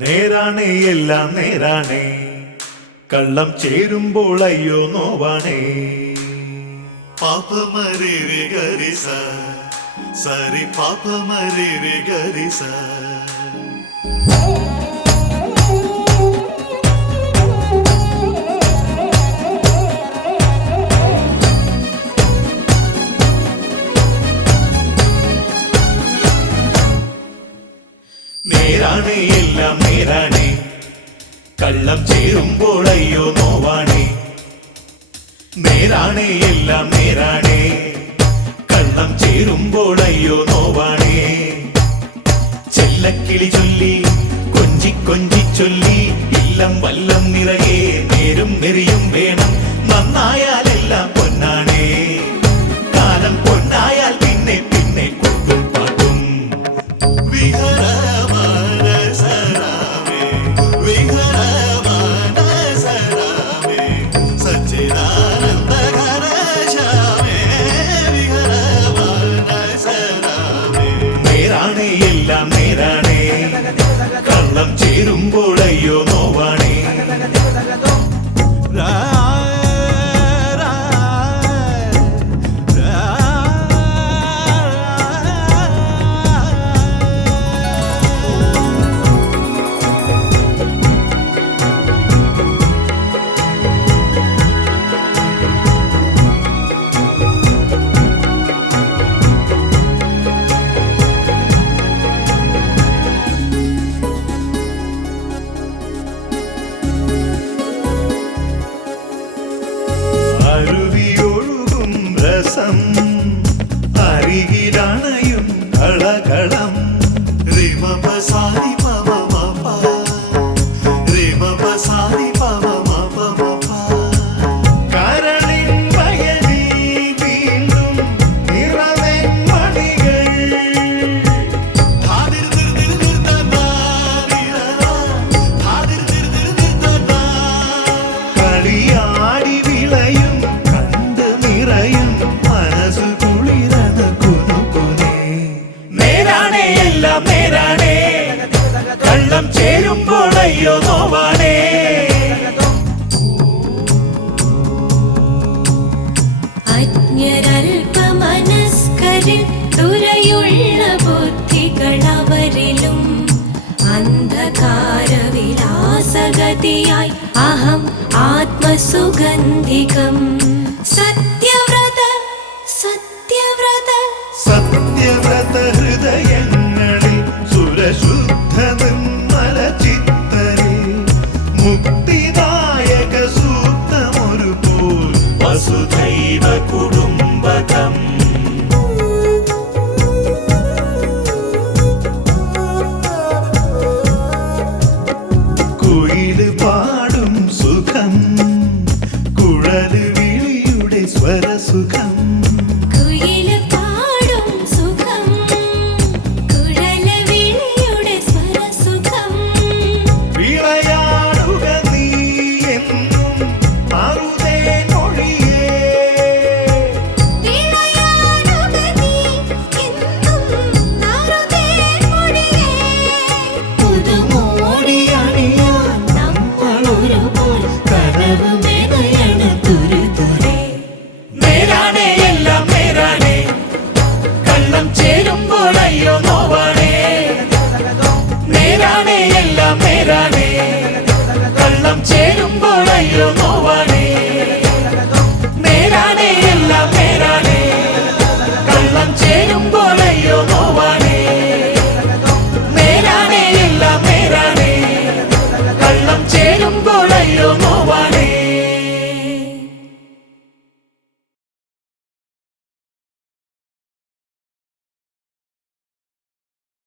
നേരാണേ എല്ലാം നേരാണേ, കള്ളം ചേരുമ്പോൾ അയ്യോ നോവാണേ. പാപമരേ രെ ഗരിസ സരി പാപമരേ രെ ഗരിസ. നേരാണേ എല്ലാം നേരാണേ, കള്ളം ചേരുമ്പോൾ അയ്യോ നോവാണേ. നേരാണേ എല്ലാം നേരാണേ, കള്ളം ചേരുമ്പോൾ അയ്യോ നോവാണേ. ചെല്ലക്കിളി ചൊല്ലി കൊഞ്ചി കൊഞ്ചി ചൊല്ലി ഇല്ലം വല്ലം നിറയെ നേരും നെറിയും വേണം. നന്നായാലെല്ലാം പൊന്നാണേ, കാലം പൊന്നായാൽ പിന്നെ പിന്നെ കൊട്ടും പാട്ടും. നേരാണേ എല്ലാം നേരാണേ, കള്ളം ചേരുമ്പോൾ അയ്യോ നോവാണേ. അരുവിയൊഴുകും രസം അരികിലണയും കളകളം. റിമപസാരി പവമപ റിമപസാരി പവമപമപ. കരളിൻ വയലിൽ വീണ്ടും നിറവെൺ മണികൾ. ധാദിർ ദിർ ദിർ ദിർ ദദാ ദിരദാ ധാദിർ ദിർ ദിർ ദിർ ദദാ. കളിയാടി വിളയും കണ്ട് നിറയും മനസ്സു കുളിരണ കുനുകുനേ. നേരാണേ എല്ലാം നേരാണേ, കള്ളം ചേരുമ്പോൾ അയ്യോ നോവാണേ. അജ്ഞരൽപമനസ്കരിൽ തുരയുള്ള ബുദ്ധികളവരിലും അന്ധകാരവിലാസഗതിയായി അഹം ആത്മസുഗന്ധികം. സത്യവ്രത സത്യവ്രത സത്യവ്രത ഹൃദയങ്ങൾ